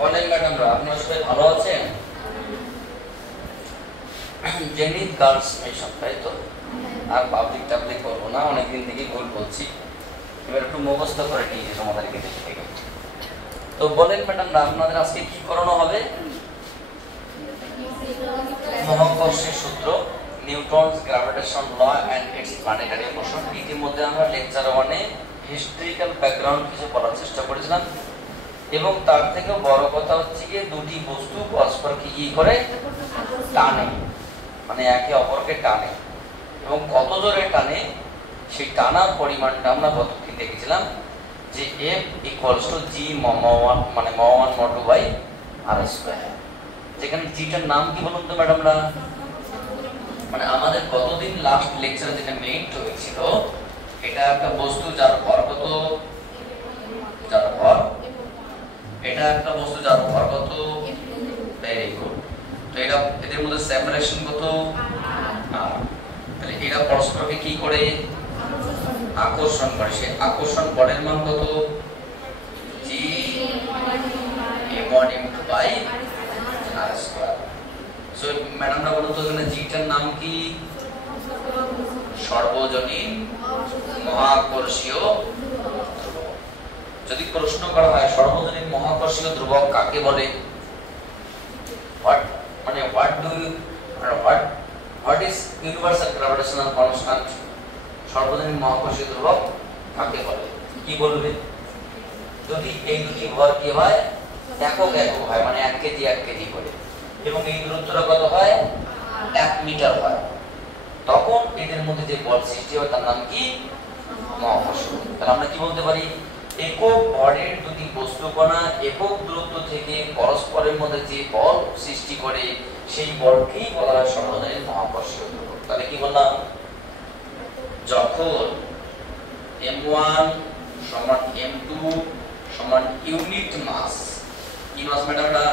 বলেন ম্যাডামরা, আপনারা সবাই ভালো আছেন? জেনিথ গার্লস মিশন, তাই তো? আর পাবলিক টাবলিক করবো না, অনেকদিন থেকেই ভুল বলছি, এবার একটু মুখস্থ করে নিয়ে তোমাদেরকে দেখে গেল। তো বলেন ম্যাডামরা, আপনাদের আজকে কি করানো হবে? মহাকর্ষের সূত্র, Newton's gravitation law and its planetary motion. ইতিমধ্যে আমরা লেকচার 1-এ হিস্ট্রিক্যাল ব্যাকগ্রাউন্ড কিছু বলার চেষ্টা করেছিলাম, এবং তার থেকে বড় কথা হচ্ছে যে দুটি বস্তু পরস্পরকে কি করে টানে, মানে একে অপরকে টানে, এবং কত জোরে টানে সেই টানার পরিমাণটা আমরা গতদিন দেখেছিলাম যে F = G m1 মানে m1 m2 r²। যেখানে জিটার নাম কি বলুন তো ম্যাডামরা? মানে আমাদের গতদিন লাস্ট লেকচারে যেটা মেইন হয়েছিল, এটা একটা বস্তু যার ভর কত, যার ভর, এটা একটা বস্তু যার ভর কত, ভেরি গুড। তো এটা এদের মধ্যে সেপারেশন কত, তাহলে এরা পরস্পরকে কি করে আকর্ষণ করে, সে আকর্ষণ বলের মান কত, G m1 m2 r²। So ম্যাডামরা বলুন তো এখানে জিটার নাম কি? সর্বজনীন মহাকর্ষীয় ধ্রুবক। যদি প্রশ্ন করা হয় সর্বজনীন মহাকর্ষীয় ধ্রুবক কাকে বলে, what is universal gravitational constant, সর্বজনীন মহাকর্ষীয় ধ্রুবক কাকে বলে, কি বলবে? যদি এই দুটি ভর কি হয়, একক একক হয়, মানে 1 কেজি 1 কেজি করে, এবং এই দূরত্বটা কত হয়, 1 মিটার হয়, তখন এদের মধ্যে যে বল সৃষ্টি হয় তার নাম কি, মহাকর্ষ। তাহলে আমরা কি বলতে পারি, একক ভরের দুটি বস্তুকণা একক দূরত্ব থেকে পরস্পরের মধ্যে যে বল সৃষ্টি করে সেই বলকেই বলা হয় সর্বজনীন মহাকর্ষীয় ধ্রুবক। তাহলে কি বললাম, যখন m1 সমান m2 সমান ইউনিট মাস, কি মাস ম্যাডামরা,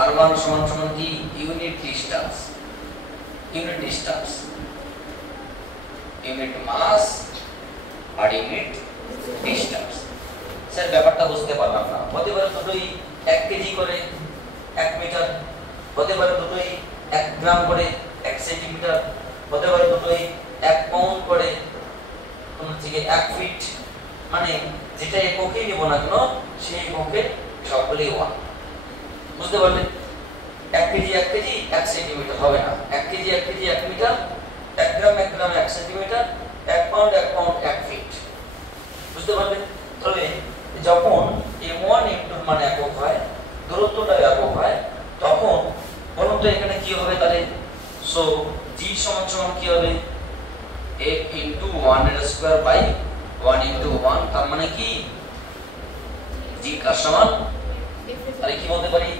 আর r1 সমান সমান কি, unit distance, unit distance, unit mass আর ইউনিট ডিসটেন্স। স্যার ব্যাপারটা বুঝতে পারলাম না, হতে পারে দুটোই 1 কেজি করে 1 মিটার, হতে পারে দুটোই 1 গ্রাম করে 1 সেন্টিমিটার, হতে পারে দুটোই 1 পাউন্ড করে হচ্ছে 1 ফিট, মানে যেটা এককেই নিব না কেন সেই এককের সবগুলোই 1। বুঝতে পারলেন? 1 কেজি 1 কেজি 1 সেন্টিমিটার হবে না, 1 কেজি 1 কেজি 1 মিটার, 1 গ্রাম 1 গ্রাম 1 সেন্টিমিটার, 1 পাউন্ড 1 পাউন্ড 1 ফিট। বুঝতে পারলেন? তবে যখন m1 m2 এর মান একক হয়, দূরত্বটা একক হয়, তখন বলুন তো এখানে কি হবে তাহলে? সো g সমান সমান কি হবে, f * 1² / 1 * 1, তার মানে কি g কার সমান, তাহলে কি বলতে পারি,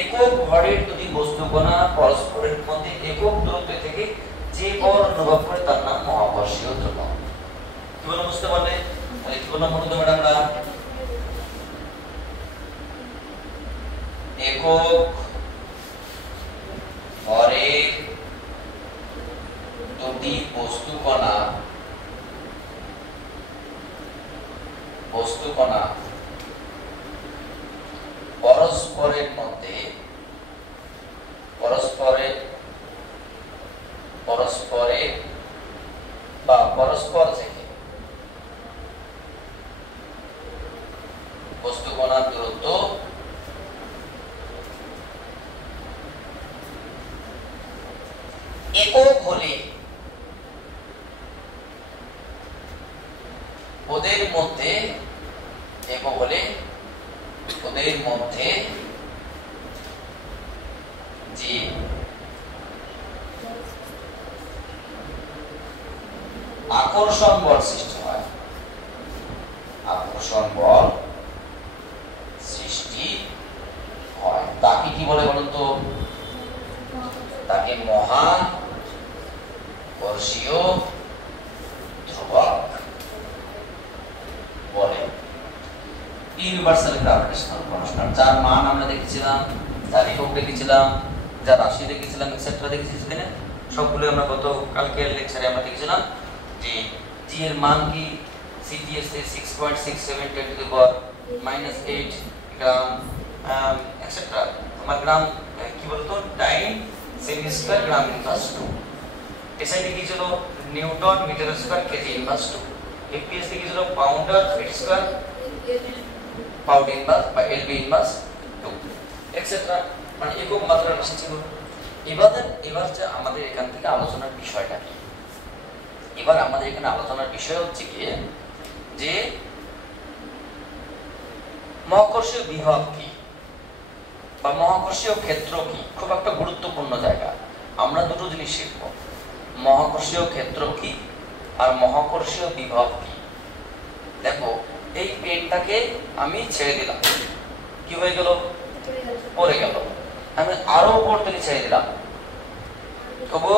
একক ভরের দুটি বস্তুকণা পরস্পরের মধ্যে একক দূরত্ব থেকে যে বল অনুভব করে তার নাম মহাকর্ষীয় ধ্রুবক। কি বলে বুঝতে পারলে? তাহলে কি বললাম বলতো ম্যাডামরা, একক ভরের দুটি বস্তুকণা পরস্পরের মধ্যে বা পরস্পর থেকে বস্তুকণার দূরত্ব একক হলে ওদের মধ্যে যে আকর্ষণ বল সৃষ্টি হয়, আকর্ষণ বল সৃষ্টি হয়, তাকে কি বলে বলুন তো? তাকে মহাকর্ষীয় ধ্রুবক বলে। ইউনিভার্সাল গ্র্যাভিটেশনাল কনস্ট্যান্ট, যার মান আমরা দেখেছিলাম, যার একক দেখেছিলাম, যার রাশি দেখেছিলাম, এক্সেট্রা দেখেছি, সেখানে সবগুলো আমরা গত কালকের লেকচারে আমরা দেখেছিলাম যে g এর মান কি, CGS 6.67 10⁻⁻⁸ গ্রাম এক্সেট্রা। তোমার গ্রাম কি বলতো, time cm square gram inverse 2। এই সাইডে কি ছিল, newton metre square kg inverse 2। FPS কি ছিল, poundal feet square pound inverse বা এলবি ইনভার্স 2 এক্সেট্রা। মানে একক মাত্রা রাশি ছিল। এবার যে আমাদের এখান থেকে আলোচনার বিষয়টা কি, এবার আমাদের এখানে আলোচনার বিষয় হচ্ছে কি যে মহাকর্ষীয় বিভব কি বা মহাকর্ষীয় ক্ষেত্র কি। খুব একটা গুরুত্বপূর্ণ জায়গা। আমরা দুটো জিনিস শিখব, মহাকর্ষীয় ক্ষেত্র কি আর মহাকর্ষীয় বিভব কি। দেখো এই পেনটাকে আমি ছেড়ে দিলাম, কি হয়ে গেল, পড়ে গেল। আমি আরো উপর থেকে ছেড়ে দিলাম, তবু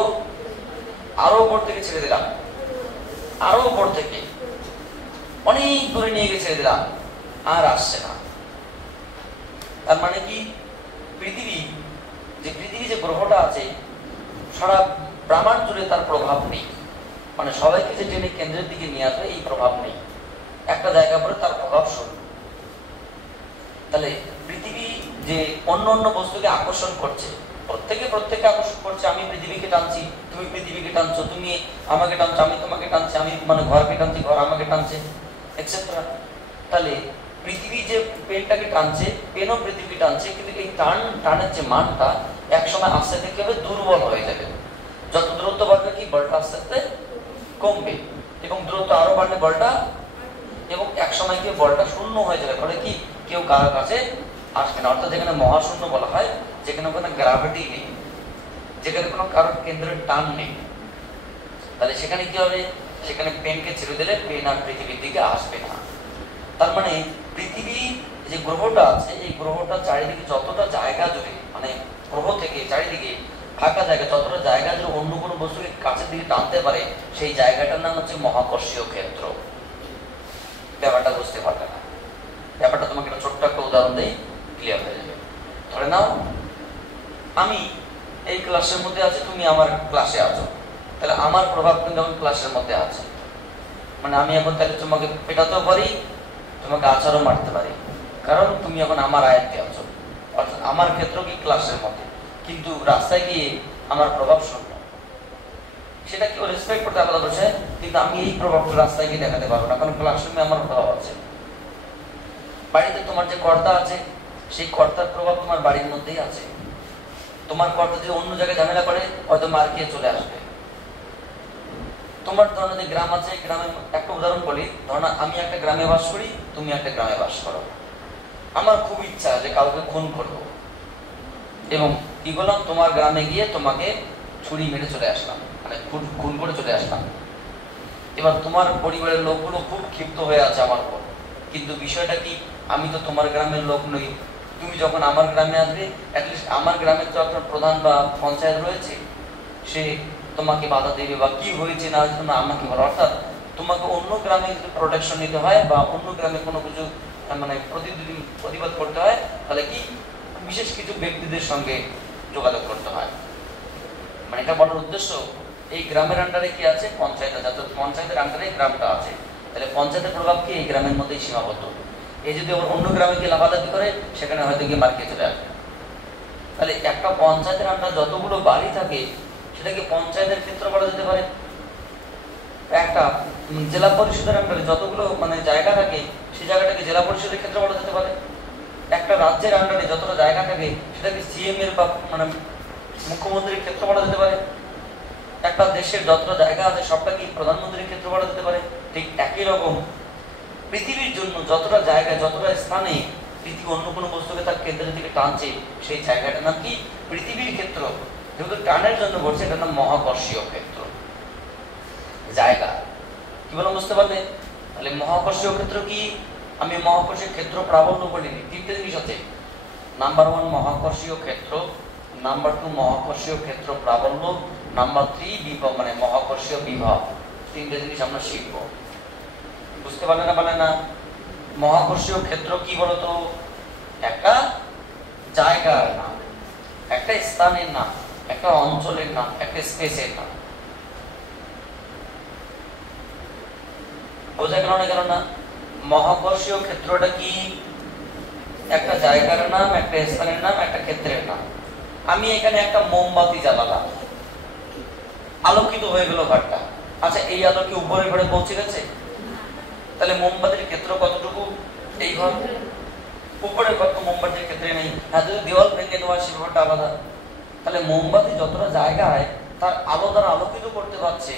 আরো উপর থেকে ছেড়ে দিলাম, আরো উপর থেকে অনেক দূরে নিয়ে গিয়ে ছেড়ে দিলাম, আর আসছে না। তার মানে কি, পৃথিবী যে গ্রহটা আছে সারা ব্রহ্মাণ্ড জুড়ে তার প্রভাব নেই। মানে সবাইকে যে টেনে কেন্দ্রের দিকে নিয়ে আসবে এই প্রভাব নেই, একটা জায়গা পরে তার প্রভাব শূন্য। তাহলে পৃথিবী যে অন্য অন্য বস্তুকে আকর্ষণ করছে, প্রত্যেকে আকর্ষণ করছে। আমি পৃথিবীকে টানছি, তুমি পৃথিবীকে টানছো, তুমি আমাকে টানছো, আমি তোমাকে টানছি, আমি মানে ঘরকে টানছি, ঘর আমাকে টানছে এক্সেট্রা। তাহলে পৃথিবী যে পেনটাকে টানছে, পেনও পৃথিবী টানছে, কিন্তু এই টানের যে মানটা একসময় আস্তে আস্তে কি হবে, দুর্বল হয়ে যাবে। যত দূরত্ব বাড়বে কি বলটা আস্তে আস্তে কমবে, এবং দূরত্ব আরো বাড়লে বলটা, এবং একসময় কি বলটা শূন্য হয়ে যাবে। ফলে কি কেউ কারো কাছে আসবে না। অর্থাৎ যেখানে মহাশূন্য বলা হয়, যেখানে কোনো গ্র্যাভিটি নেই, যেখানে কোনো কারোর কেন্দ্রের টান নেই, তাহলে সেখানে কি হবে, সেখানে পেনকে ছেড়ে দিলে পেন আর পৃথিবীর দিকে আসবে না। তার মানে পৃথিবী যে গ্রহটা আছে, এই গ্রহটা চারিদিকে যতটা জায়গা জুড়ে, মানে গ্রহ থেকে চারিদিকে ফাঁকা জায়গা, যতটা জায়গা জুড়ে অন্য কোনো বস্তুকে কাছের দিকে টানতে পারে, সেই জায়গাটার নাম হচ্ছে মহাকর্ষীয় ক্ষেত্র। ব্যাপারটা বুঝতে পারবে না, ব্যাপারটা তোমাকে একটা ছোট্ট একটা উদাহরণ দিয়ে ক্লিয়ার হয়ে যাবে। ধরে নাও আমি এই ক্লাসের মধ্যে আছি, তুমি আমার ক্লাসে আছো, তাহলে আমার প্রভাব কিন্তু এখন ক্লাসের মধ্যে আছে। মানে আমি এখন তাহলে তোমাকে পেটাতেও পারি, তোমাকে আছাড়ও মারতে পারি, কারণ তুমি এখন আমার আয়ত্তে আছো। অর্থাৎ আমার ক্ষেত্র কি ক্লাসের মধ্যে, কিন্তু রাস্তায় গিয়ে আমার প্রভাব শূন্য। সেটা কেউ রেসপেক্ট করতে আলাদা বলছে, কিন্তু আমি এই প্রভাবটা রাস্তায় গিয়ে দেখাতে পারবো না, কারণ ক্লাসরুমে আমার প্রভাব আছে। বাড়িতে তোমার যে কর্তা আছে, সেই কর্তার প্রভাব তোমার বাড়ির মধ্যেই আছে। তোমার কর্তা যদি অন্য জায়গায় ঝামেলা করে, হয়তো মার খেয়ে চলে আসবে। তোমার ধরনের যে গ্রাম আছে, গ্রামের একটা উদাহরণ বলি, ধরো আমি একটা গ্রামে বাস করি, তুমি একটা গ্রামে বাস করো। আমার খুব ইচ্ছা যে কাউকে খুন করবো, এবং কি করলাম, তোমার গ্রামে গিয়ে তোমাকে ছুরি মেরে চলে আসলাম, মানে খুন করে চলে আসলাম। এবার তোমার পরিবারের লোকগুলো খুব ক্ষিপ্ত হয়ে আছে আমার উপর, কিন্তু বিষয়টা কি, আমি তো তোমার গ্রামের লোক নই। তুমি যখন আমার গ্রামে আসবে, অ্যাটলিস্ট আমার গ্রামের তো আপনার প্রধান বা পঞ্চায়েত রয়েছে, সে তোমাকে বাধা দেবে বা কি হয়েছে না হয়েছে আমাকে বলো। অর্থাৎ তোমাকে অন্য গ্রামে যদি প্রোটেকশন নিতে হয় বা অন্য গ্রামে কোনো কিছু মানে প্রতিবাদ করতে হয়, তাহলে কি বিশেষ কিছু ব্যক্তিদের সঙ্গে যোগাযোগ করতে হয়। মানে এটা বলার উদ্দেশ্য, এই গ্রামের আন্ডারে কি আছে, পঞ্চায়েত আছে, অর্থাৎ পঞ্চায়েতের আন্ডারে গ্রামটা আছে, তাহলে পঞ্চায়েতের প্রভাব কি এই গ্রামের মধ্যেই সীমাবদ্ধ। এই যদি আবার অন্য গ্রামে গিয়ে লাফালাফি করে, সেখানে হয়তো গিয়ে মার খেয়ে চলে আসবে। তাহলে একটা পঞ্চায়েতের আন্ডার যতগুলো বাড়ি থাকে, সেটাকে পঞ্চায়েতের ক্ষেত্র করা যেতে পারে। একটা জেলা পরিষদের আন্ডারে যতগুলো মানে জায়গা থাকে, সেই জায়গাটাকে জেলা পরিষদের ক্ষেত্র করা যেতে পারে। একটা রাজ্যের আন্ডারে যতটা জায়গা থাকে, সেটাকে সিএম এর বা মানে মুখ্যমন্ত্রীর ক্ষেত্র করা যেতে পারে। একটা দেশের যতটা জায়গা আছে, সবটাকে প্রধানমন্ত্রীর ক্ষেত্র করা যেতে পারে। ঠিক একই রকম পৃথিবীর জন্য যতটা জায়গায়, যতটা স্থানে পৃথিবী অন্য কোনো বস্তুকে তার কেন্দ্রের দিকে টানছে, সেই জায়গাটার নাম কি, পৃথিবীর ক্ষেত্র। যেহেতু টানের জন্য বলছে, এটার নাম মহাকর্ষীয় ক্ষেত্র। জায়গা কি বললাম বুঝতে পারলে? তাহলে মহাকর্ষীয় ক্ষেত্র কি, আমি মহাকর্ষীয় ক্ষেত্র প্রাবল্য বলিনি, তিনটে জিনিস আছে। নাম্বার 1 মহাকর্ষীয় ক্ষেত্র, নাম্বার 2 মহাকর্ষীয় ক্ষেত্র প্রাবল্য, নাম্বার 3 বিভব মানে মহাকর্ষীয় বিভব। তিনটে জিনিস আমরা শিখবো। বুঝতে পারলে না? মহাকর্ষীয় ক্ষেত্র কি বলতো, একটা জায়গার নাম, একটা স্থানের নাম, একটা অঞ্চলের নাম, একটা স্পেসের নাম। বোঝা গেল না? মহাকর্ষীয় ক্ষেত্রটা কি, একটা জায়গার নাম, একটা স্থানের নাম, একটা ক্ষেত্রের নাম। আমি এখানে একটা মোমবাতি জ্বালালাম, আলোকিত হয়ে গেল ঘরটা। আচ্ছা, এই আলো কি উপরের ঘরে পৌঁছে গেছে? তাহলে মোমবাতির ক্ষেত্র কতটুকু? এই ঘর। উপরের ঘর তো মোমবাতির ক্ষেত্রে নেই। আর যদি দেওয়াল ভেঙে দেওয়া, সে ব্যাপারটা আলাদা। তাহলে মোমবাতি যতটা জায়গায় তার আলো দ্বারা আলোকিত করতে পারছে,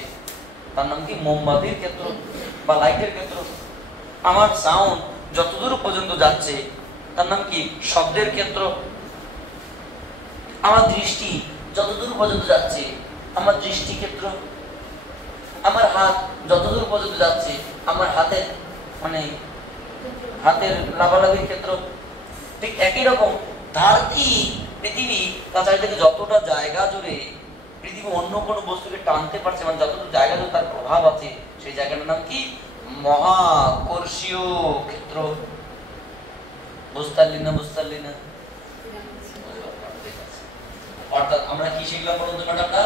তার নাম কি? মোমবাতির ক্ষেত্র বা লাইটের ক্ষেত্র। আমার সাউন্ড যতদূর পর্যন্ত যাচ্ছে, তার নাম কি? শব্দের ক্ষেত্র। আমার দৃষ্টি যতদূর পর্যন্ত যাচ্ছে, আমার দৃষ্টি ক্ষেত্র। আমার হাত যতদূর পর্যন্ত যাচ্ছে, আমার হাতের হাতের লাভালাভির ক্ষেত্র। ঠিক একই রকম ধরতি, পৃথিবী তার চারিদিকে যতটা জায়গা জুড়ে পৃথিবী অন্য কোনো বস্তুকে টানতে পারছে, মানে যতটুকু জায়গা জুড়ে তার প্রভাব আছে, সেই জায়গাটার নাম কি? মহাকর্ষীয় ক্ষেত্র। বুঝতে পারলি না? বুঝতে পারলি না? অর্থাৎ আমরা কি শিখলাম বলুন তো ম্যাডামরা?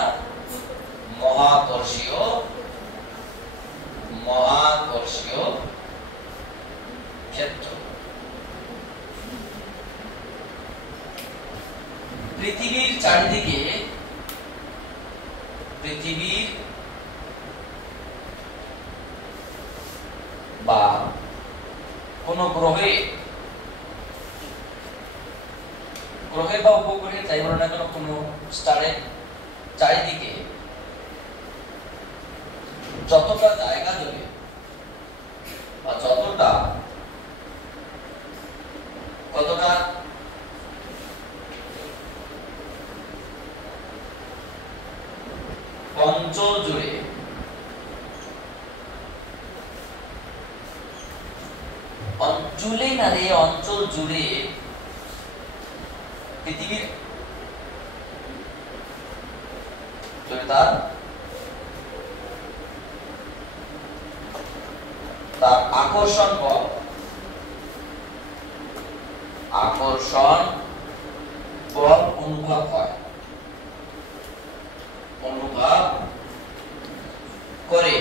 মহাকর্ষীয় ক্ষেত্র। পৃথিবীর চারিদিকে, পৃথিবীর বা কোন গ্রহে বা উপগ্রহে, যাই বলো না কেন, কোন স্টারের চারিদিকে যতটা জায়গা জুড়ে বা কতটা অঞ্চল জুড়ে অঞ্চল জুড়ে পৃথিবীর তার আকর্ষণ বল অনুভব করে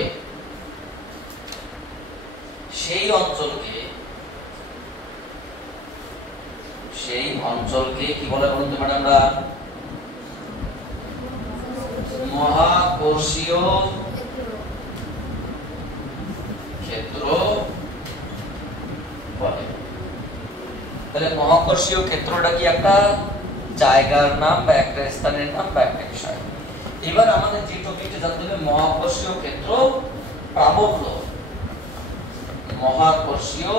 সেই অঞ্চলকে কি বলে বলুন তো ম্যাডামরা? মহাকর্ষীয় ক্ষেত্র বলে। তাহলে মহাকর্ষীয় ক্ষেত্রটা কি? একটা জায়গার নাম বা একটা স্থানের নাম বা একটা বিষয়। এবার আমাদের যে টপিকটা জানতে হবে, মহাকর্ষীয় ক্ষেত্র প্রাবল্য। মহাকর্ষীয়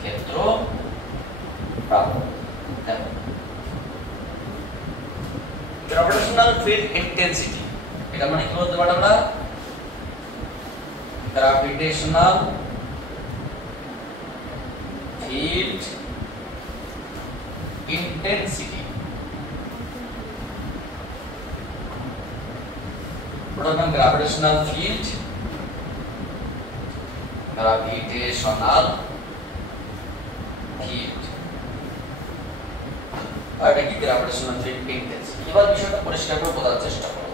ক্ষেত্র প্রাবল্য। গ্র্যাভিটেশনাল ফিল্ড ইন্টেন্সিটি, এটা মানে কি বলতে পারি আমরা? Gravitational field intensity. প্রথম গ্র্যাভিটেশনাল ফিল্ড, আর এটা কি? Gravitational field intensity. এবার বিষয়টা পরিষ্কার করে বোঝার চেষ্টা করো।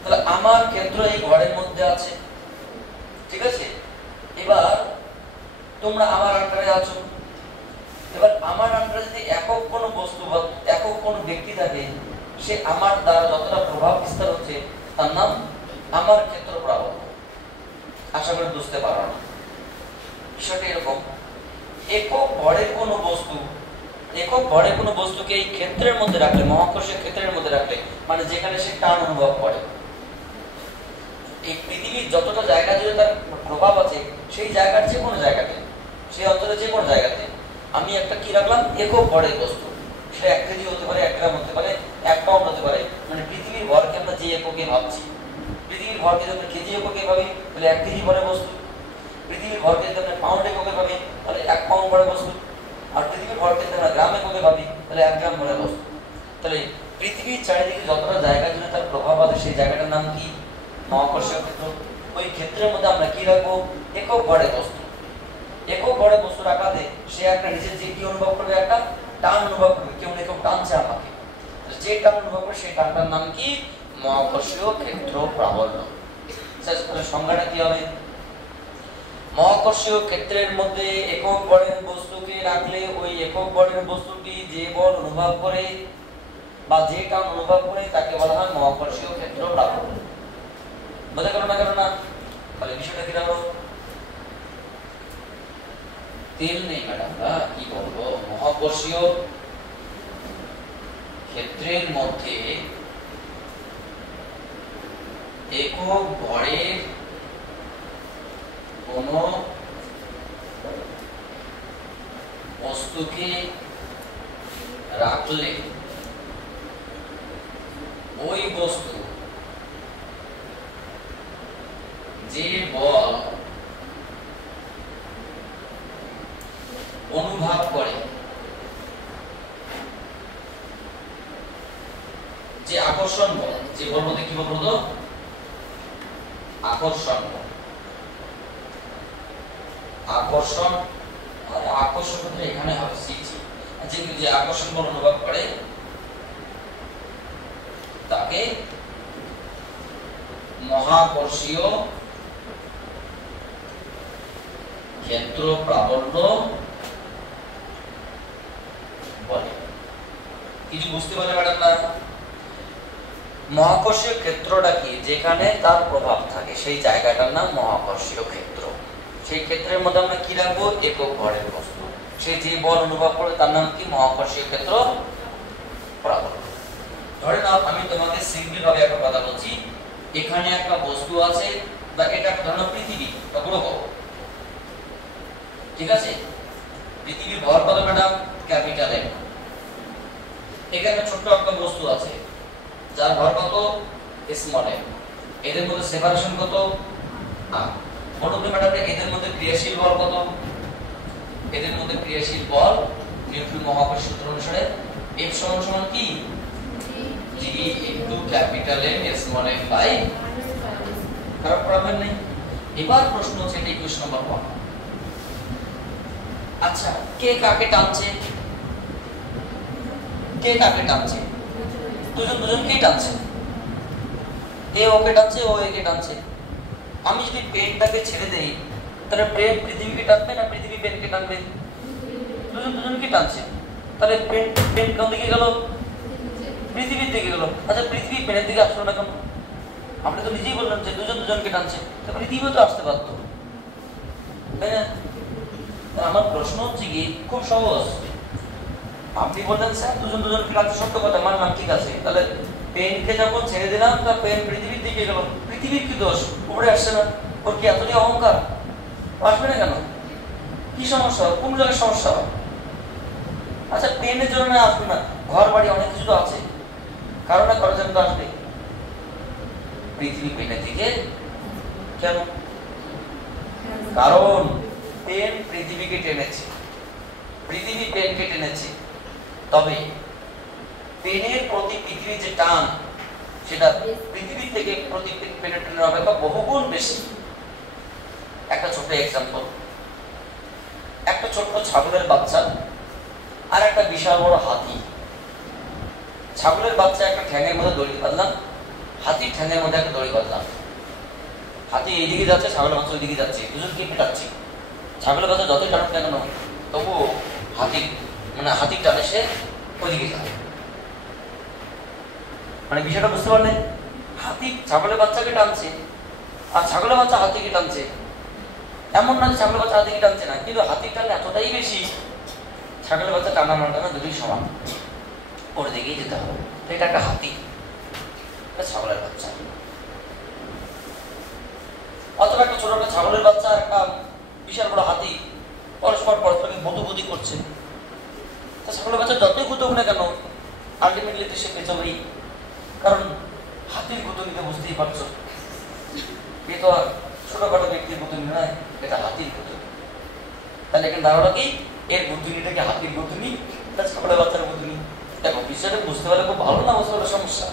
তাহলে আমার ক্ষেত্র এই ঘরের মধ্যে আছে, ঠিক আছে? এবার তোমরা আমার আন্ডারে আছো। এবার আমার আন্ডারে যদি একক কোনো বস্তু বা একক কোনো ব্যক্তি থাকে, সে আমার দ্বারা যতটা প্রভাব বিস্তার হচ্ছে, তার নাম আমার ক্ষেত্র প্রাবল্য। আশা করি বুঝতে পারো না বিষয়টা এরকম। একক ভরের কোনো বস্তুকে এই ক্ষেত্রের মধ্যে রাখলে, মহাকর্ষীয় ক্ষেত্রের মধ্যে রাখলে, মানে যেখানে সে টান অনুভব করে, এই পৃথিবীর যতটা জায়গা জুড়ে তার প্রভাব আছে, সেই জায়গার যে কোনো জায়গাতে, সেই অঞ্চলের যে কোনো জায়গাতে আমি একটা কি রাখলাম? একক ভরের বস্তু। সেটা 1 কেজি হতে পারে, 1 গ্রাম হতে পারে, 1 পাউন্ড হতে পারে। মানে পৃথিবীর ভরকে আমরা যে এককে ভাবছি, পৃথিবীর ভরকে যদি আমরা কেজি এককে ভাবি, তাহলে 1 কেজি ভরের বস্তু। পৃথিবীর ভরকে যদি আমরা পাউন্ড এককে ভাবি, তাহলে 1 পাউন্ড ভরের বস্তু। আর পৃথিবীর ভরকে যদি আমরা গ্রাম এককে ভাবি, তাহলে 1 গ্রাম ভরের বস্তু। তাহলে পৃথিবীর চারিদিকে যতটা জায়গা জুড়ে তার প্রভাব আছে, সেই জায়গাটার নাম কি? মহাকর্ষীয় ক্ষেত্র। ওই ক্ষেত্রের মধ্যে আমরা কি রাখবো? একক ভরের বস্তু। একক ভরের বস্তু রাখাতে সে একটা নিজের যে কি অনুভব করবে? একটা টান অনুভব করবে। কেউ না কেউ টানছে আমাকে। যে টান অনুভব করে, সেই টানটার নাম কি? মহাকর্ষীয় ক্ষেত্র প্রাবল্য। সংজ্ঞাটা হবে? মহাকর্ষীয় ক্ষেত্রের মধ্যে একক বলের বস্তুকে রাখলে ওই একক বলের বস্তুটি যে বল অনুভব করে বা যে টান অনুভব করে তাকে বলা হয় মহাকর্ষীয় ক্ষেত্র প্রাবল্য। বোঝা গেল না? কেন না? তাহলে বিষয়টা কি হলো? তেল নেই ম্যাডাম, কি বলবো, মহাকর্ষীয় ক্ষেত্রের মধ্যে একক ভরের কোন বস্তুকে রাখলে ওই বস্তু যে বল অনুভব করে, যে আকর্ষণ বল, যে বল বলতে কি বলবো? আকর্ষণ বল। আকর্ষণ এখানে হবে সিজি, যে আকর্ষণ বল অনুভব করে তাকে মহাকর্ষীয় ক্ষেত্র প্রাবল্য বলে। কিছু বুঝতে পারলে ম্যাডাম না? মহাকর্ষীয় ক্ষেত্রটা কি? যেখানে তার প্রভাব থাকে সেই জায়গাটার নাম মহাকর্ষীয় ক্ষেত্র। সেই ক্ষেত্রের মধ্যে আমরা কি রাখবো? একক ভরের বস্তু। সে যে বল অনুভব করে তার নাম কি? মহাকর্ষীয় ক্ষেত্র প্রাবল্য। ধরে নাও আমি তোমাকে সিম্পল ভাবে একটা কথা বলছি, এখানে একটা বস্তু আছে, বা এটা ধরো পৃথিবী বা গ্রহ, ঠিক আছে? পৃথিবীর ভর কত ম্যাডাম? Capital M। এখানে ছোট্ট একটা বস্তু আছে যার ভর কত? Small m। এদের মধ্যে সেপারেশন কত? r। বলতো ম্যাডাম এদের মধ্যে ক্রিয়াশীল বল কত? এদের মধ্যে ক্রিয়াশীল বল নিউটন মহাকর্ষীয় সূত্র অনুসারে F সমান কি? g into capital M small m by. কারণ প্রবলেম নেই। এবার প্রশ্ন হচ্ছে এটা ইকুয়েশন নাম্বার 1। আচ্ছা, কে কাকে টানছে? কে কাকে টানছে? দুজনকেই টানছে। এ ওকে টানছে, ও একে টানছে। আমি যদি পেনটাকে ছেড়ে দেই তাহলে পেন পৃথিবীকে টানবে না পৃথিবী পেনকে টানবে? দুজনকে টানছে। তাহলে পেন কোন দিকে গেল? পৃথিবীর দিকে গেল। আচ্ছা, পৃথিবী পেনের দিকে আসলো না কেন? আপনি তো নিজেই বললেন যে দুজনকে টানছে, তো পৃথিবীও তো আসতে পারতো, তাই না? আমার প্রশ্ন হচ্ছে কি, খুব সহজ। আপনি বললেন স্যার দুজনকে টানছে, সত্য কথা মানলাম, ঠিক আছে। তাহলে পেনকে যখন ছেড়ে দিলাম তা পেন পৃথিবীর দিকে গেল। পৃথিবীর কি দোষ? উপরে আসছে না? ওর কি এতটাই অহংকার? আসবে না কেন? কি সমস্যা? কোন জায়গায় সমস্যা? আচ্ছা, পেনের জন্য আসবে না, ঘর বাড়ি অনেক কিছু তো আছে, কারণ না করার জন্য আসবে। পৃথিবী পেনের দিকে কেন? কারণ পেন পৃথিবীকে টেনেছে, পৃথিবী পেনকে টেনেছে। তবে পেনের প্রতি পৃথিবীর যে টান, সেটা পৃথিবী থেকে প্রতি পেনের টানের অপেক্ষা বহুগুণ বেশি। একটা ছোট এক্সাম্পল, একটা ছোট্ট ছাগলের বাচ্চা আর একটা বিশাল বড় হাতি। ছাগলের বাচ্চা একটা ঠ্যাঙের মধ্যে দড়ি বাঁধলাম, হাতির ঠ্যাঙের মধ্যে একটা দড়ি বাঁধলাম। হাতি এইদিকে যাচ্ছে, ছাগলের বাচ্চা ওইদিকে যাচ্ছে, দুজনকে পেটাচ্ছে। ছাগলের বাচ্চা যতই টানুক না কেন তবুও হাতির টানে সে ওইদিকে যায়। মানে বিষয়টা বুঝতে পারলেন? হাতি ছাগলের বাচ্চাকে টানছে আর ছাগলের বাচ্চা হাতিকে টানছে। এমন না যে ছাগলের বাচ্চা হাতিকে টানছে না, কিন্তু হাতির টান এতটাই বেশি, ছাগলের বাচ্চা টানা না টানা দুটোই সমান, ওর দিকেই যেতে হবে। এটা একটা হাতি, ছাগলের বাচ্চা। অথবা একটা ছোট একটা ছাগলের বাচ্চা একটা বিশাল বড় হাতি পরস্পরকে গুতুগুতি করছে। ছাগলের বাচ্চা যতই গুতুক না কেন আলটিমেটলি সে পেছবেই, কারণ হাতির গুতুনিতে বুঝতেই পারছো, এ তো আর ছোটখাটো ব্যক্তির গুতুনি নয়, এটা হাতির গুতুনি। তাহলে এখানে দাঁড়ালো কি, এর গুতুনিটাকে হাতির গুতুনি, তার ছাগলের বাচ্চার গুতুনি। দেখো বিষয়টা বুঝতে পারলে খুব ভালো, না বুঝতে পারলে সমস্যা।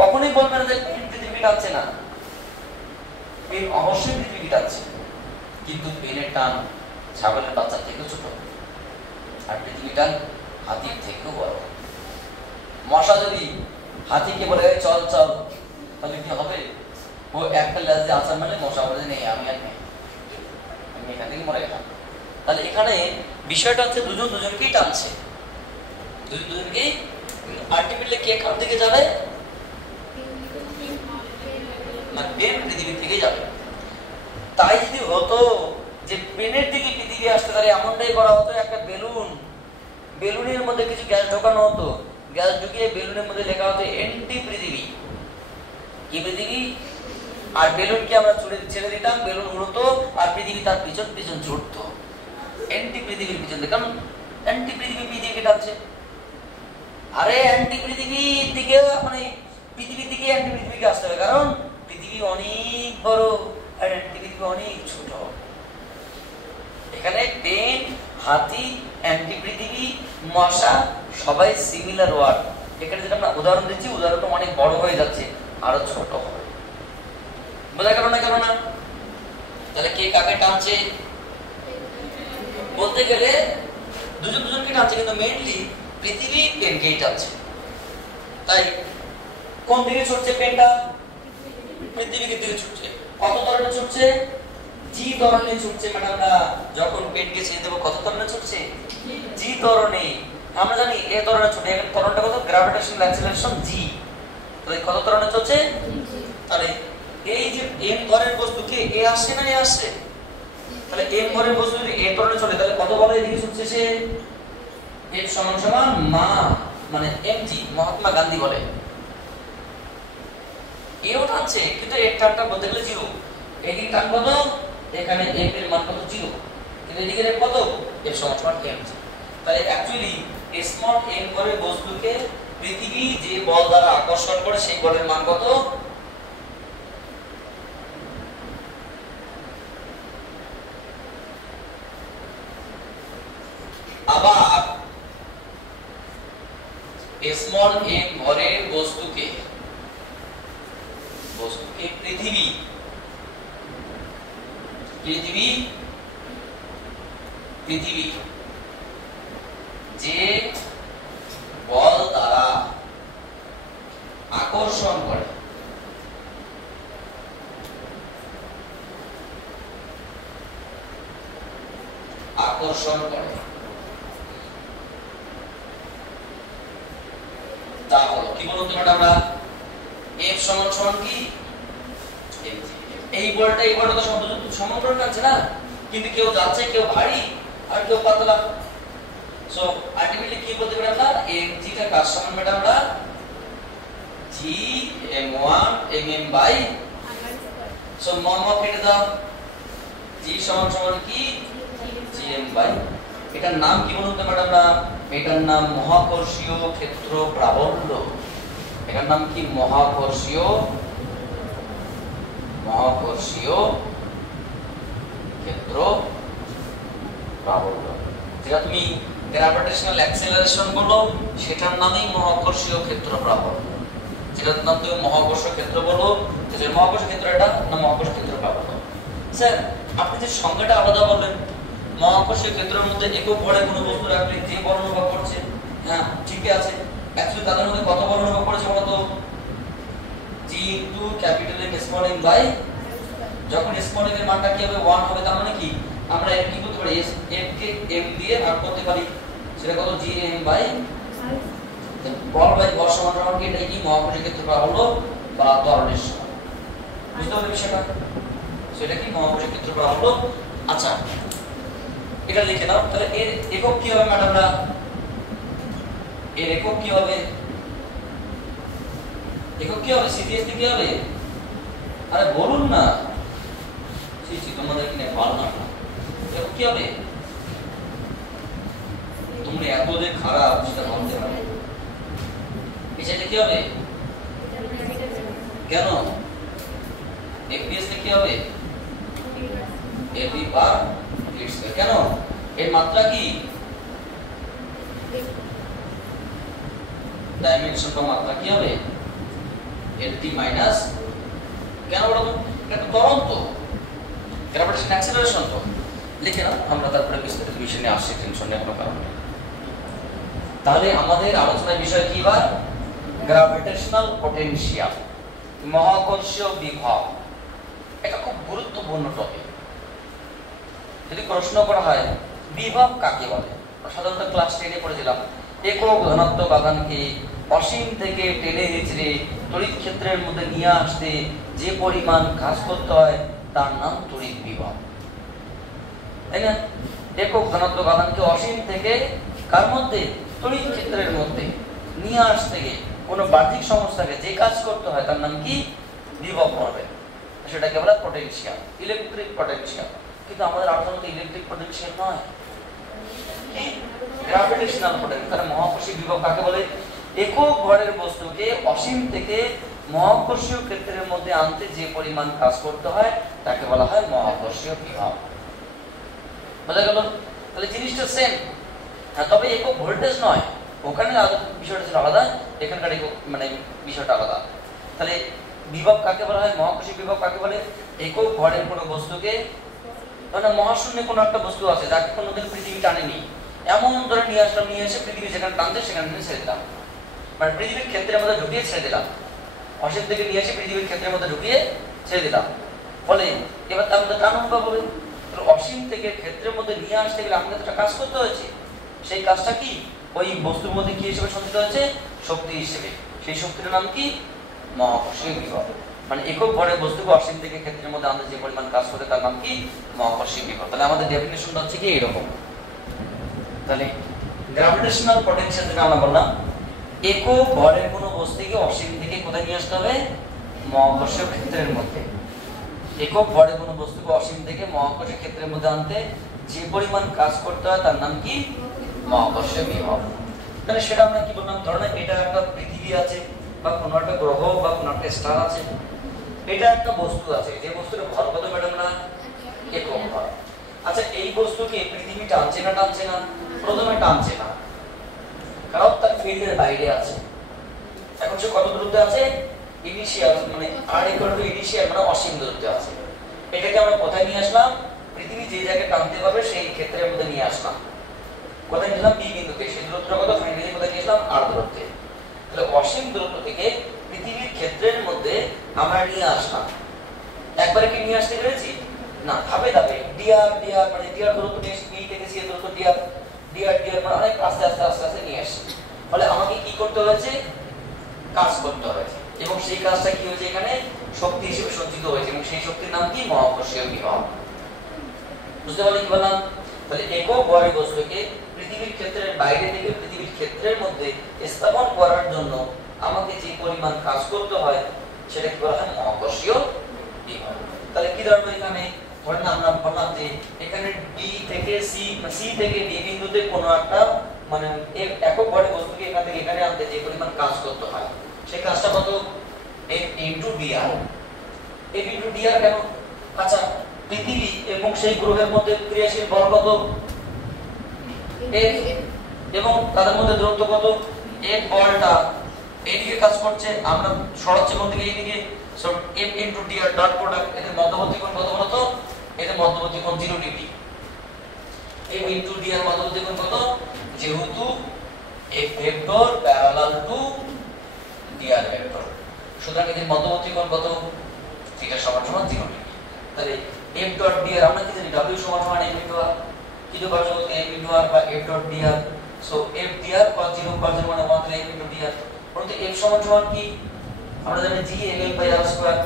কখনোই বলবে না যে পেন পৃথিবী টানছে না, পেন অবশ্যই পৃথিবী টানছে, কিন্তু পেনের টান ছাগলের বাচ্চার থেকেও ছোট, আর পৃথিবী টান হাতির থেকেও বড়। মশা যদি হাতিকে বলে চল চল, তাহলে কি হবে? ও একটা লেজ দিয়ে আছাড় মারলে মশা বলে নেই, আমি আর নেই, আমি এখান থেকে মরে গেলাম। তাহলে এখানে বিষয়টা হচ্ছে দুজন দুজনকেই টানছে, দুজন দুজনকেই। আলটিমেটলি কে কার দিকে যাবে? না, পেন পৃথিবীর দিকে যাবে। তাই যদি হতো যে পেনের দিকে পৃথিবী আসতে, তাহলে এমনটাই করা হতো, একটা বেলুনের মধ্যে কিছু গ্যাস ঢোকানো হতো, গ্যাস ঢুকিয়ে বেলুনের মধ্যে লেখা হতো এন্টি পৃথিবী, কি পৃথিবী, আর বেলুনকে আমরা ছেড়ে দিতাম, বেলুন উড়তো আর পৃথিবী তার পিছন পিছন ছুটতো এন্টি পৃথিবীর পিছন দিয়ে। কারণ অ্যান্টি পৃথিবী পৃথিবীকে টানছে। আরে অ্যান্টি পৃথিবীর দিকে মানে পৃথিবীর দিকে অ্যান্টি পৃথিবীকে আসতে হবে, কারণ পৃথিবী অনেক বড় আর অ্যান্টি পৃথিবী অনেক ছোট। এখানে পেন, হাতি, অ্যান্টি পৃথিবী, মশা সবাই সিমিলার ওয়ার্ড। এখানে যেটা আমরা উদাহরণ দিচ্ছি, উদাহরণটা অনেক বড় হয়ে যাচ্ছে, আরো ছোট হবে। বোঝা গেল না? কেন না? তাহলে কে কাকে টানছে? বলতে গেলে দুজন দুজনকে টানছে, কিন্তু মেইনলি পৃথিবী পেনকেই টানছে। তাই কোন দিকে ছুটছে পেনটা? পৃথিবীর দিকে ছুটছে। কত ত্বরণে ছুটছে? জি ত্বরণে ছুটছে। মানে আমরা যখন পেনকে ছেড়ে দেবো কত ত্বরণে ছুটছে? জি ত্বরণে। আমরা জানি এ ত্বরণে ছুটে, এখানে ত্বরণটা কত? গ্র্যাভিটেশনাল অ্যাক্সিলারেশন জি। তাহলে কত ত্বরণে চলছে? তাহলে এই যে এম ভরের বস্তু কে এ আসছে না এ আসছে? তাহলে এম ভরের বস্তু যদি এ ত্বরণে চলে, তাহলে কত বলে এদিকে ছুটছে সে? এফ সমান সমান মা, মানে এমজি, মহাত্মা গান্ধী বলে। এও টানছে, কিন্তু এর টানটা বলতে গেলে জিরো। এদিকে টান কত? এখানে এফ এর মান কত? জিরো। কিন্তু এদিকে এর কত? এফ সমান সমান এমজি। তাহলে অ্যাকচুয়ালি স্মল এম ভরের বস্তুকে পৃথিবী যে বল দ্বারা আকর্ষণ করে, সেই বলের মান কত? আবার স্মল এম ভরের বস্তুকে পৃথিবী যে বল দ্বারা আকর্ষণ করে, তা হলো কি বলুন তো ম্যাডাম? আমরা এফ সমান সমান কি? এই বলটা তো সমান্তরাল টানছে না, কিন্তু কেউ যাচ্ছে, কেউ ভারী আর কেউ পাতলা। সো আলটিমেটলি কি বলতে পারি আমরা? mg টা কার সমান ম্যাডাম? আমরা g m1 mm by, so মম কেটে দাও, g সমান সমান কি? gm by. এটার নাম কি বলুন তো ম্যাডাম? আমরা এটার নাম মহাকর্ষীয় ক্ষেত্র প্রাবল্য। এটার নাম কি? মহাকর্ষীয় ক্ষেত্র প্রাবল্য। যেটা তুমি গ্র্যাভিটেশনাল অ্যাক্সিলারেশন বলো, সেটার নামই মহাকর্ষীয় ক্ষেত্র প্রাবল্য। যেটার নাম তুমি মহাকর্ষীয় ক্ষেত্র বলো, যে মহাকর্ষীয় ক্ষেত্র, এটা না মহাকর্ষীয় ক্ষেত্র প্রাবল্য। স্যার আপনি যে সংজ্ঞাটা আলাদা বললেন, মহাকর্ষীয় ক্ষেত্রের মধ্যে একক ভরে কোনো বস্তু রাখলে যে বল অনুভব করছে, হ্যাঁ ঠিক আছে, অ্যাকচুয়ালি তাদের মধ্যে কত বল অনুভব করেছে বলতো? g into capital M small m by, যখন স্মল m এর মানটা কি হবে? 1 হবে। তার মানে কি আমরা এর কি করতে পারি? m কে m দিয়ে ভাগ করতে পারি, সেটা কত? gm বাই বল বাই বল সমান সমান কি? এটা কি মহাকর্ষীয় ক্ষেত্র প্রাবল্য বা ত্বরণের সমান। বুঝতে পারলে বিষয়টা? সেটা কি মহাকর্ষীয় ক্ষেত্র প্রাবল্য। আচ্ছা এটা লিখে নাও। তাহলে এর একক কি হবে ম্যাডামরা? এর একক কি হবে? সিরিয়াস কি হবে? আরে বলুন না, তোমাদের কিনে ভালো না। একক কি হবে? তোমরা এত যে খারাপ সেটা বলতে পারো। এটা কি হবে? কেন? এফপিএস কি হবে? FP per minute square. কেন? এর মাত্রা কি? ডাইমেনশন বা মাত্রা কি হবে? এলটি মাইনাস, কেন বলো তো? এটা ত্বরণ তো, গ্র্যাভিটেশন অ্যাক্সিলারেশন তো। লিখে নাও, আমরা তারপরে বিস্তারিত বিষয় নিয়ে আসছি, টেনশন নেই কোনো কারণে। তাহলে আমাদের আলোচনার বিষয় কি? এবার গ্র্যাভিটেশনাল পটেনশিয়াল, মহাকর্ষীয় বিভব। এটা খুব গুরুত্বপূর্ণ টপিক। যদি প্রশ্ন করা হয় বিভব কাকে বলে, সাধারণত ক্লাস 10 এ পড়েছিলাম একক ধনাত্মক আধানকে অসীম থেকে টেনে হিচড়ে তড়িৎ ক্ষেত্রের মধ্যে নিয়ে আসতে যে পরিমাণ কাজ করতে হয় তার নাম তড়িৎ বিভব, তাই না? একক ধনাত্মক আধানকে অসীম থেকে কার মধ্যে, তড়িৎ ক্ষেত্রের মধ্যে নিয়ে আসতে গিয়ে কোনো বাহ্যিক সংস্থাকে যে কাজ করতে হয় তার নাম কি, বিভব পড়বে। সেটাকে বলা পটেনশিয়াল, ইলেকট্রিক পটেনশিয়াল। কিন্তু আমাদের আলোচনা ইলেকট্রিক পটেনশিয়াল নয়, গ্র্যাভিটেশনাল পটেনশিয়াল। তাহলে মহাকর্ষী বিভব কাকে বলে? একক ভরের বস্তুকে অসীম থেকে মহাকর্ষীয় ক্ষেত্রের মধ্যে আনতে যে পরিমাণ কাজ করতে হয় তাকে বলা হয় মহাকর্ষীয় বিভব। বোঝা গেল? তাহলে জিনিসটা সেম, তবে একক ভোল্টেজ নয়, ওখানে বিষয়টা ছিল আলাদা, এখানকার মানে বিষয়টা আলাদা। তাহলে বিভব কাকে বলা হয়, মহাকর্ষী বিভব কাকে বলে? একক ভরের কোনো বস্তুকে, মানে মহাশূন্যে কোনো একটা বস্তু আছে যাকে কোনোদিন পৃথিবী টানেনি, এমন ধরে নিয়ে আসলাম, নিয়ে এসে পৃথিবী যেখানে টানতে সেখানে ছেড়ে দিলাম, মানে পৃথিবীর ক্ষেত্রের মধ্যে ঢুকিয়ে ছেড়ে দিলাম। অসীম থেকে নিয়ে এসে পৃথিবীর ক্ষেত্রের মধ্যে ঢুকিয়ে ছেড়ে দিলাম, ফলে এবার তার মধ্যে টান অনুভব হবে। অসীম থেকে ক্ষেত্রের মধ্যে নিয়ে আসতে গেলে আমাকে একটা কাজ করতে হয়েছে, সেই কাজটা কি, ওই বস্তুর মধ্যে কি হিসেবে সঞ্চিত হয়েছে, শক্তি হিসেবে। সেই শক্তির নাম কি, মহাকর্ষীয় বিভব। মানে একক ভরের বস্তুকে অসীম থেকে ক্ষেত্রের মধ্যে আনতে যে পরিমাণ কাজ করে তার নাম কি, মহাকর্ষী বিভব। তাহলে আমাদের ডেফিনেশনটা হচ্ছে কি এরকম। তাহলে গ্র্যাভিটেশনাল পটেনশিয়াল যেটা আমরা বললাম, একক ভরের কোনো বস্তুকে অসীম থেকে কোথায় নিয়ে আসতে হবে, মহাকর্ষীয় ক্ষেত্রের মধ্যে। একক ভরের কোনো বস্তুকে অসীম থেকে মহাকর্ষীয় ক্ষেত্রের মধ্যে আনতে যে পরিমাণ কাজ করতে হয় তার নাম কি, মহাকর্ষীয় বিভব। তাহলে সেটা আমরা কি বললাম, ধরো এটা একটা পৃথিবী আছে বা কোনো একটা গ্রহ বা কোনো একটা স্টার আছে, এটা একটা বস্তু আছে, যে বস্তুর ভর কত ম্যাডাম না, একক ভর। আচ্ছা এই বস্তুকে পৃথিবী টানছে না, টানছে না, প্রথমে টানছে না, কারণ তার ফিল্ডের বাইরে আছে। এখন সে কত দূরত্বে আছে, ইনিশিয়াল, মানে আর ইকুয়াল টু ইনিশিয়াল, মানে অসীম দূরত্বে আছে। এটাকে আমরা কোথায় নিয়ে আসলাম, পৃথিবী যে জায়গায় টানতে পারবে সেই ক্ষেত্রের মধ্যে নিয়ে আসলাম। কোথায় নিলাম, বি বিন্দুতে। সেই দূরত্বটা কত, ফাইনালি কোথায় নিয়ে আসলাম, আর দূরত্বে। তাহলে অসীম দূরত্ব থেকে পৃথিবীর ক্ষেত্রের মধ্যে আমরা নিয়ে আসলাম। একবারে কি নিয়ে আসতে পেরেছি না, ধাপে ধাপে ডিআর ডিআর, মানে ডিআর দূরত্ব নিয়ে বি থেকে সি দূরত্ব ডিআর ডিআর ডিআর, মানে অনেক আস্তে আস্তে আস্তে আস্তে নিয়ে আসছি। ফলে আমাকে কি করতে হয়েছে, কাজ করতে হয়েছে, এবং সেই কাজটা কি হয়েছে, এখানে শক্তি হিসেবে সঞ্চিত হয়েছে, এবং সেই শক্তির নাম কি, মহাকর্ষীয় বিভব। বুঝতে পারলে কি বললাম? তাহলে একক ভরের বস্তুকে পৃথিবীর ক্ষেত্রের বাইরে থেকে পৃথিবীর ক্ষেত্রের মধ্যে স্থাপন করার জন্য আমাকে যে পরিমাণ কাজ করতে হয় সেটা কি বলা হয়, মহাকর্ষীয় বিভব। তাহলে কি ধরনের, এখানে ধরেন আমরা বললাম যে এখানে ডি থেকে সি, সি থেকে ডি বিন্দুতে কোনো একটা মানে একক ভরের বস্তুকে এখান থেকে এখানে আনতে যে পরিমাণ কাজ করতে হয় সেই কাজটা কত, F into dr। F into dr কেন? আচ্ছা পৃথিবী এবং সেই গ্রহের মধ্যে ক্রিয়াশীল বল কত, F, এবং তাদের মধ্যে দূরত্ব কত, F। বলটা এইদিকে কাজ করছে, আমরা সরাচ্ছি কোন দিকে, এইদিকে। So F into dr dot product, এদের মধ্যবর্তী কোণ কত বলতো, এদের মধ্যবর্তী কোণ 0 ডিগ্রি। F ইনটু dr মধ্যবর্তী কোণ কত, যেহেতু F vector parallel to dr vector, সুতরাং এদের মধ্যবর্তী কোণ কত, থিটা সমান সমান 0 ডিগ্রি। তাহলে F ডট dr আমরা কি জানি, W সমান সমান M ইনটু r, কি তো পারছো বলতে M ইনটু r বা F dot dr। So F dr cos 0 cos 0 মানে 1 M ইনটু dr। পরন্তু F সমান সমান কি, আমরা জানি g mm by r square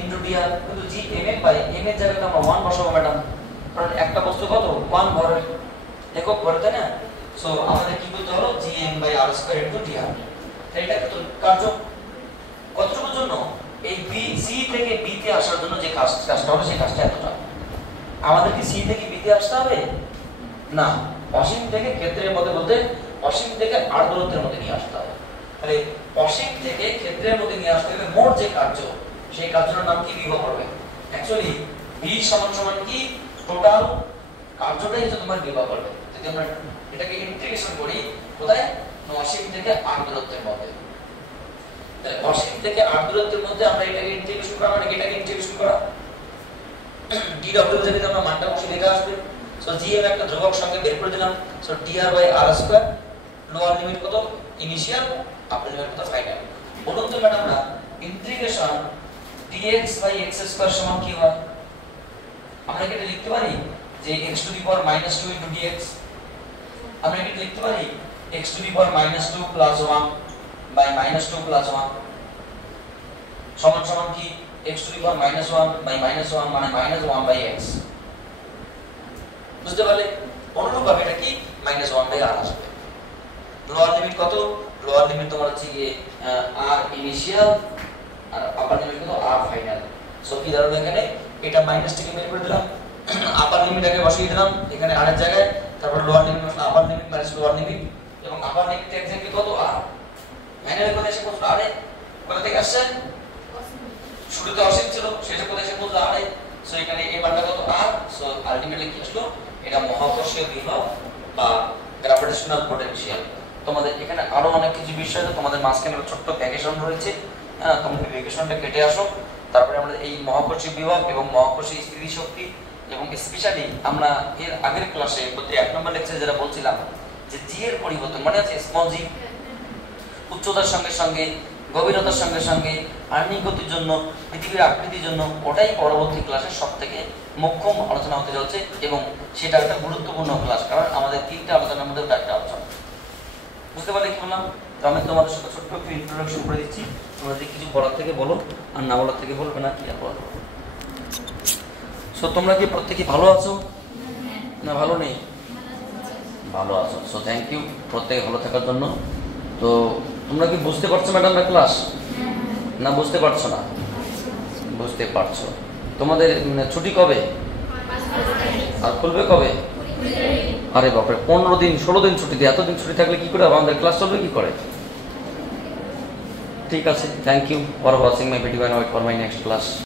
into dr, কিন্তু g mm বাই m এর জায়গায় আমরা 1 বসাবো ম্যাডাম, কারণ একটা বস্তু কত, 1 ভর, একক ভর, তাই না? সো আমাদের কি করতে হলো, g m by r square into dr। এটা কত কার্য, কতটুকুর জন্য, এই b c থেকে b তে আসার জন্য যে কাজটা হলো সেই কাজটা এতটা। আমাদের কি c থেকে b তে আসতে হবে না, অসীম থেকে ক্ষেত্রের মধ্যে বলতে অসীম থেকে r দূরত্বের মধ্যে নিয়ে আসতে হবে। তাহলে অসীম থেকে ক্ষেত্রের মধ্যে নিয়ে আসতে গেলে মোট যে কার্য, সেই কার্যটার নাম কি, বিভব হবে। অ্যাকচুয়ালি v সমান সমান কি, টোটাল কার্যটাই হচ্ছে তোমার বিভব হবে। যদি আমরা এটাকে ইন্টিগ্রেশন করি কোথায়, অসীম থেকে r দূরত্বের মধ্যে। তাহলে অসীম থেকে r দূরত্বের মধ্যে আমরা এটাকে ইন্টিগ্রেশন করা, মানে এটাকে ইন্টিগ্রেশন করা, dw যদি আমরা মানটা বসে লেখা আসবে। সো gm একটা ধ্রুবক সঙ্গে বের করে দিলাম। So dr by r square, lower limit কত, ইনিশিয়াল, আপার লিমিট কত, ফাইনাল। বলুন তো ম্যাডাম, আমরা integration dx by x square সমান কি হয়? আমরা কি এটা লিখতে পারি যে x to the power -2 into dx? আমরা কি এটা লিখতে পারি x to the power -2 plus 1 by -2 plus 1 সমান সমান কি x to the power -1 by -1 মানে -1 বাই x? বুঝতে পারলে? অনুরূপভাবে এটা কি -1 বাই r আসবে। লোয়ার লিমিট কত? লোয়ার লিমিট তোমার হচ্ছে কি r ইনিশিয়াল আর আপার লিমিট কত? r final. সো কি দাঁড়ালো এখানে? এটা মাইনাস থেকে বের করে দিলাম, আপার লিমিটটাকে বসিয়ে দিলাম এখানে r এর জায়গায়, তারপর লোয়ার লিমিট বসালাম আপার লিমিট মাইনাস লোয়ার লিমিট, এবং আপার লিমিট এক্স্যাক্টলি কত? r। ফাইনালে কত এসে পৌঁছলো? r এ। কোথা থেকে আসছে? শুরুতে অসীম ছিল, শেষে কোথায় এসে পৌঁছলো? r এ। সো এখানে এই মানটা কত? r। সো আলটিমেটলি কি আসলো? এটা মহাকর্ষীয় বিভব বা গ্র্যাভিটেশনাল পোটেনশিয়াল। তোমাদের এখানে আরো অনেক কিছু বিষয় আছে, তোমাদের মাঝখানে ছোট্ট ভ্যাকেশন রয়েছে, হ্যাঁ তোমরা ভ্যাকেশনটা কেটে আসো, তারপরে আমরা এই মহাকর্ষীয় বিভব এবং মহাকর্ষীয় স্থিতিশক্তি এবং স্পেশালি আমরা এর আগের ক্লাসে বলতে 1 নম্বর লেকচারে যেটা বলছিলাম যে জি এর পরিবর্তন মনে আছে? স্মল জি উচ্চতার সঙ্গে সঙ্গে গভীরতার সঙ্গে সঙ্গে আর্নিক গতির জন্য পৃথিবীর আকৃতির জন্য, ওটাই পরবর্তী ক্লাসের সবথেকে মুখ্য আলোচনা হতে যাচ্ছে এবং সেটা একটা গুরুত্বপূর্ণ ক্লাস, কারণ আমাদের 3টা আলোচনার মধ্যে একটা আলোচনা। বুঝতে পারলে কি বললাম? তো আমি তোমাদের সাথে ছোট্ট একটু ইন্ট্রোডাকশন করে দিচ্ছি, তোমরা যদি কিছু বলার থেকে বলো, আর না বলার থেকে বলবে না, কি আর বলবো। সো তোমরা কি প্রত্যেকে ভালো আছো না ভালো নেই? ভালো আছো। সো থ্যাংক ইউ প্রত্যেকে ভালো থাকার জন্য। তো তোমরা কি বুঝতে পারছো ম্যাডামরা ক্লাস, না বুঝতে পারছো না? বুঝতে পারছো। তোমাদের ছুটি কবে আর খুলবে কবে? আরে বাপরে, 15 দিন 16 দিন ছুটি দিয়ে, এতদিন ছুটি থাকলে কি করে আমাদের ক্লাস চলবে কি করে? ঠিক আছে, thank you for watching my video and wait for my next class.